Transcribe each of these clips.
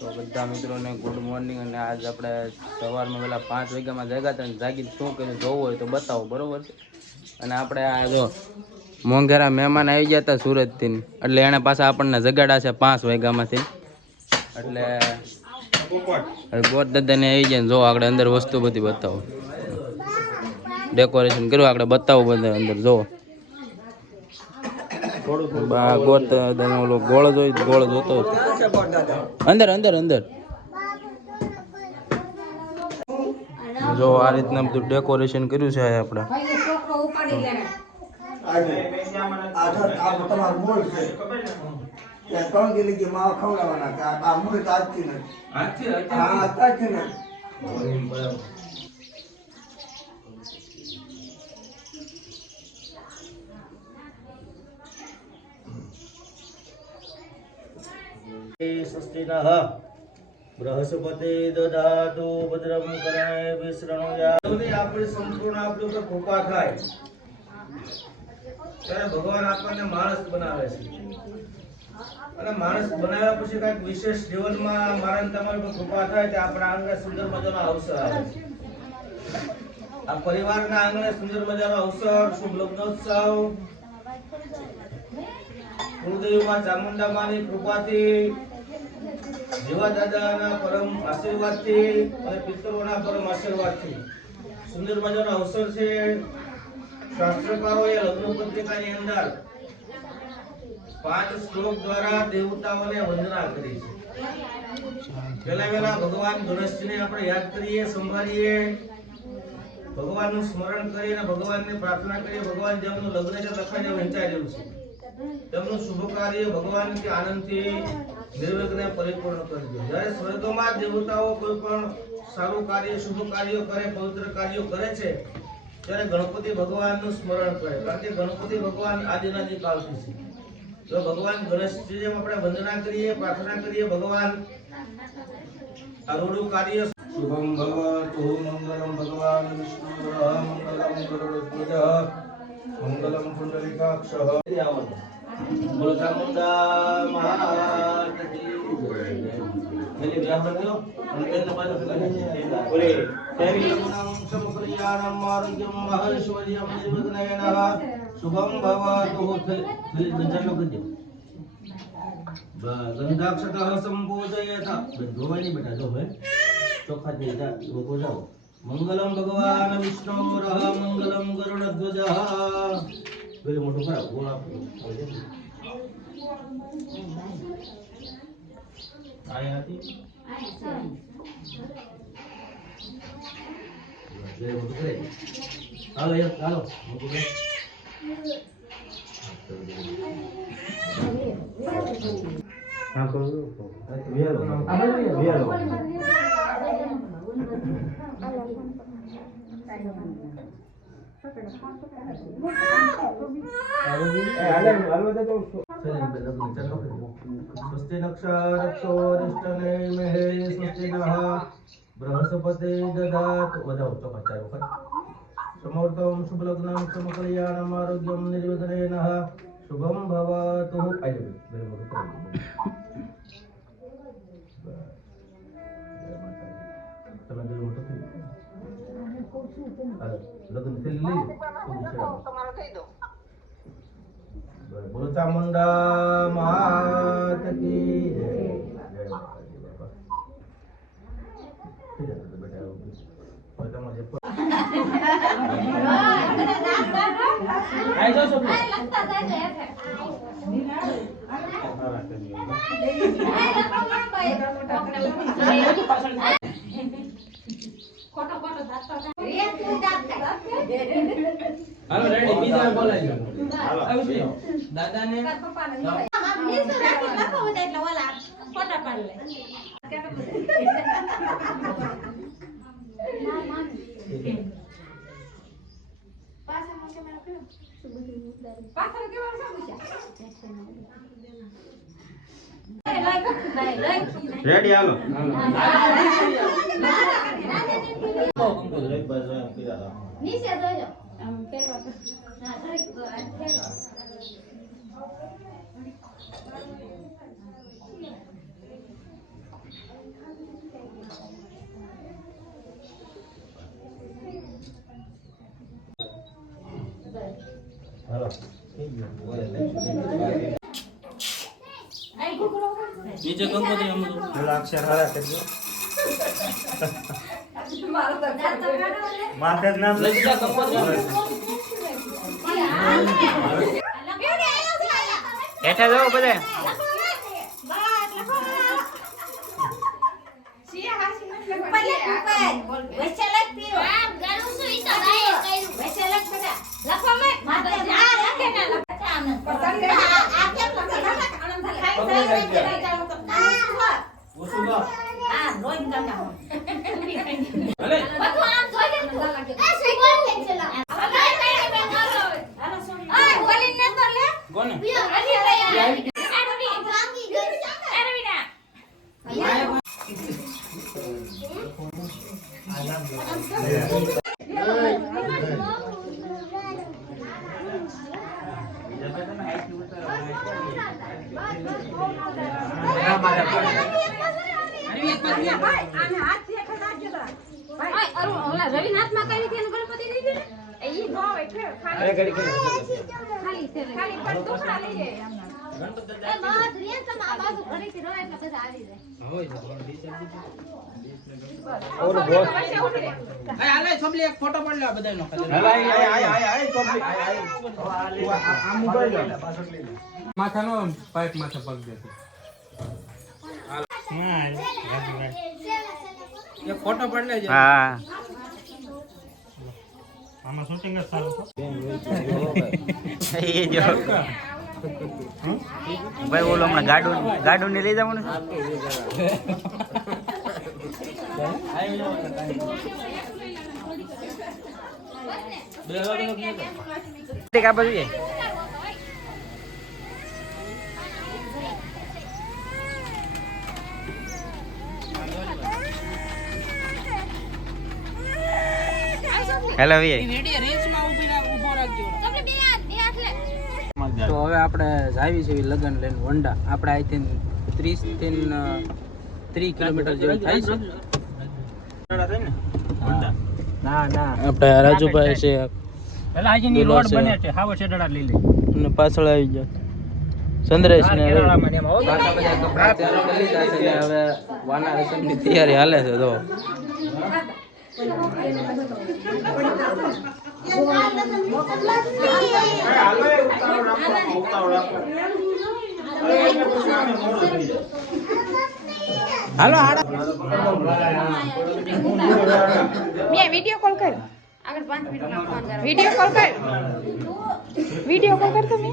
તો બધા મિત્રોને ગુડ મોર્નિંગ. અને આજ આપણે સવારમાં પહેલાં 5 વાગ્યામાં જાગ્યા હતા, અને જાગીને શું કર્યું જોવું હોય તો બતાવો, બરાબર છે. અને આપણે આ જો મોંઘેરા મહેમાન આવી ગયા હતા સુરતથી, એટલે એણે પાછા આપણને જગાડ્યા છે 5 વાગ્યામાંથી. એટલે ગોત દાદાને આવી જાય ને જો આગળ અંદર વસ્તુ બધી બતાવો, ડેકોરેશન કર્યું આગળ બતાવો બધા અંદર જો. ગોત દાદાનો ઓલો ગોળ જોતો અંદર અંદર અંદર જો આ રીતના બધું ડેકોરેશન કર્યું છે આપણે. બૃહસ્પતિ દધાતુ ભદ્રમ કરણે વિશ્રણુયા. આપણે સંપૂર્ણ આપણી ઉપર કૃપા થાય ત્યારે ભગવાન આપણને માણસ બનાવે છે, અને માણસ બનાવ્યા પછી કઈક વિશેષ જીવનમાં મારા તમારી ઉપર કૃપા થાય કે આપણા આંગણે સુંદર મજાનો અવસર આવે છે. આ પરિવારના આંગણે સુંદર મજાનો અવસર, શુભ લગ્નોત્સવ, કુળદેવીમાં ચામુંડા માની કૃપાથી, જીવા દાદાના પરમ આશીર્વાદથી અને પિતૃઓના પરમ આશીર્વાદથી સુંદર મજાનો અવસર છે. શાસ્ત્રકારોએ લગ્ન પત્રિકાની અંદર 5 શ્લોક દ્વારા દેવતાઓને વંદના કરી છે. પહેલા ભગવાન ગણેશજીને આપણે યાદ કરીએ, સંભાળીએ, ભગવાનનું સ્મરણ કરીને ભગવાનને પ્રાર્થના કરીએ. ભગવાન જેમનું લગ્ન છે લખાઈને વહેંચાઈ રહ્યું છે, તેમનું શુભ કાર્ય ભગવાનથી આનંદથી નિર્વિઘ્ને પરિપૂર્ણ કરજો. જ્યારે સ્વર્ગમાં દેવતાઓ કોઈ પણ સારું કાર્ય, શુભ કાર્યો કરે, પવિત્ર કાર્યો કરે છે, ત્યારે ગણપતિ ભગવાનનું સ્મરણ કરે, કારણ કે ગણપતિ ભગવાન આદિનાદિ કાળથી છે. જો ભગવાન ગણેશજી જેમ આપણે વંદના કરીએ, પ્રાર્થના કરીએ, ભગવાન અરુણું કાર્ય શુભમ ભવતુ મંગલમ ભગવાન વિષ્ણુ મંગલમ ગરુડધ્વજ મંગલમ પુંડરીકાક્ષ. બોલો ચામુંડા મહારાજ કી જય. મેલી બ્રાહ્મણ નો અને એને પાછો બોલે દેવી નામ સમપ્રિયાણમ આરોગ્યમ મહેશ્વર્યમ નિર્વિઘ્નેન શુભમ ભવતુ. થલી બંધાનો કરજો. ગંધાક્ષતઃ સંપૂજયેત. ધોવાની બેટા જો હે ચોખા દે જા લોકો જાઓ. મંગલમ ભગવાન વિષ્ણુ મંગલમ ગરુડધ્વજ. પેલું મોટું ખરાબ ગોળ આપો આયા હતી લે મોટું કરે. હાલો યાર હાલો મોટું કરે. હા કરો વિયાલો આપણે વિયાલો સ્વસ્તિ નક્ષરક્ષોરિષ્ટને મહે સ્વસ્તિ નઃ બૃહસ્પતિ દદાતુ. વધાવો ચોખા 4 વખત. સમોર્તમ શુભ લગ્નમ શુભ કલ્યાણમ આરોગ્યમ નિર્વિઘ્નેન શુભમ ભવતુ. આઈ જય માતા. તમે દિલ મોટો થઈ લગ્ન થઈ લઈ તમારો થઈ દો. બોલો ચામુંડા માત કી જય. જય માતાજી બાપા. થઈ જશે બેટા તમારે આઈ જાઓ સબ લગતા જાય છે. હાલો રેડી બીજા બોલાજો. હાલો દાદાને પપ્પાને નીચે રાખી લખો બધા એટલે ઓલા ફોટા પાડી લે. પાછળ કેમેરા કર્યો પાછળ કેમેરા સામું રેડી હાલો નીચે જોજો આમ ફેરવા હા થોડીક ફેરવા. નીચે કંકોત્રી આમ પેલા અક્ષર હારા કરજો માથે જ નામ લઈ જા કંકોત્રી હેઠા જાઓ બધે કોને ફોટો પડ લે બધાનો માથાનો પાઇપ માથે પગ દેતો એક ફોટો પડ લેજો હા આમાં શૂટિંગ જ સારું એ જો ભાઈ ઓલો હમણાં ગાડું ને લઈ જવાનું છે કા બધું હેલો ભાઈ તો હવે આપણે જાવી છે લગન લઈને વંડા આપણે આઈ થિંક 30 કિલોમીટર જેવું થાય છે ના ના આપણે રાજુભાઈ છે પેલા આજની રોડ બને છે હાવો છેડડા લઈ લે અને પાછળ આવી જાય ચંદ્રેશ ને કેરળામાં ને એમાં હો પાછા બધા કપડા તૈયાર કરી લીધા છે ને હવે વાના રસમની તૈયારી હાલે છે તો હાલો હાડા મેં વિડિયો કોલ કર આગળ 5 મિનિટ વિડિયો કોલ કર વિડિયો કોલ કર તમે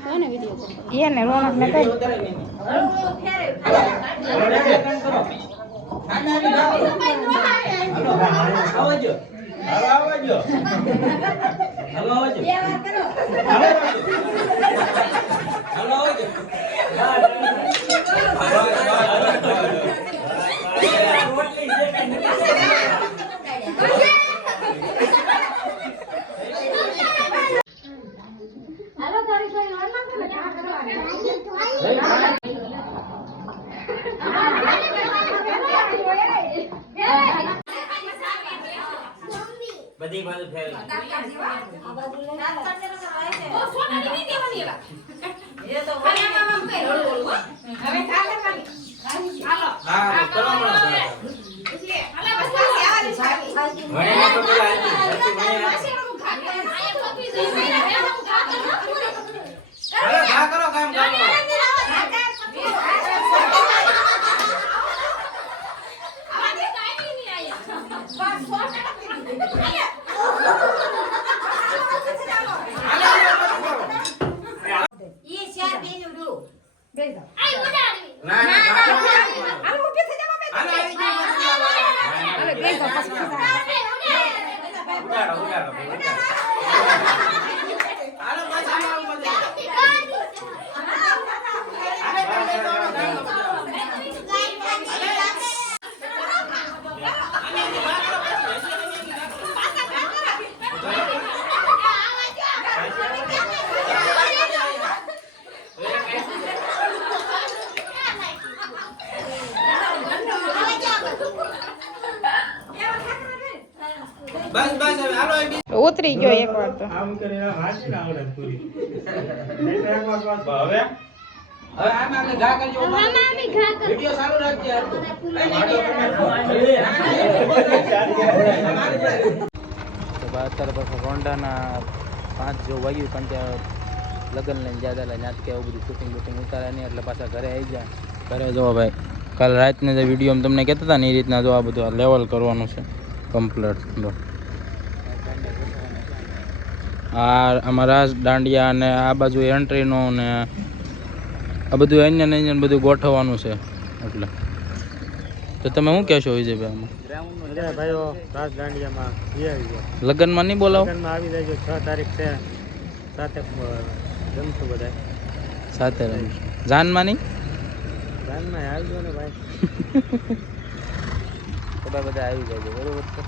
કોને વિડિયો કોલ એને રોનક ને કર આવજો આવજો હાલો આવજો હાલો આવજો બધી બાજુ ફેરવી હા ચલો કરો કામ બસ બસ હવે હાલો ઉતરી ગયો એકવાર તો આમ કરીને વાંચી ના આવડે પૂરી એક વાર બસ હવે હવે આમાં આપણે ઘા કરજો વિડિયો ચાલુ રાખજે હાલ તો. તો અત્યારે પાછા રોંડાના 5 જેવું વાગ્યું કારણ કે લગ્ન લઈને જ્યાં એટલે ત્યાં કે એવું બધું શૂટિંગ બૂટિંગ ઉતારે નહીં એટલે પાછા ઘરે આવી જાય. ઘરે જો ભાઈ કાલ રાતને જે વિડીયો તમને કહેતા હતા ને એ રીતના જો આ બધું લેવલ કરવાનું છે કમ્પ્લીટ. આ અમારા દાંડિયા અને આ બાજુ એન્ટ્રીનો ને આ બધું અહીંયા ને બધું ગોઠવવાનું છે એટલે. તો તમે શું કહેશો વિજયભાઈ આમાં? ભાઈઓ રાસ દાંડિયામાં લગ્નમાં નહીં બોલાવો? આવી જાય 6 તારીખ છે સાથે જમશું બધા સાથે રમીશું. જાનમાં નહીં? જાનમાં આવજો ને ભાઈ. બધા આવી જાય બરોબર છે.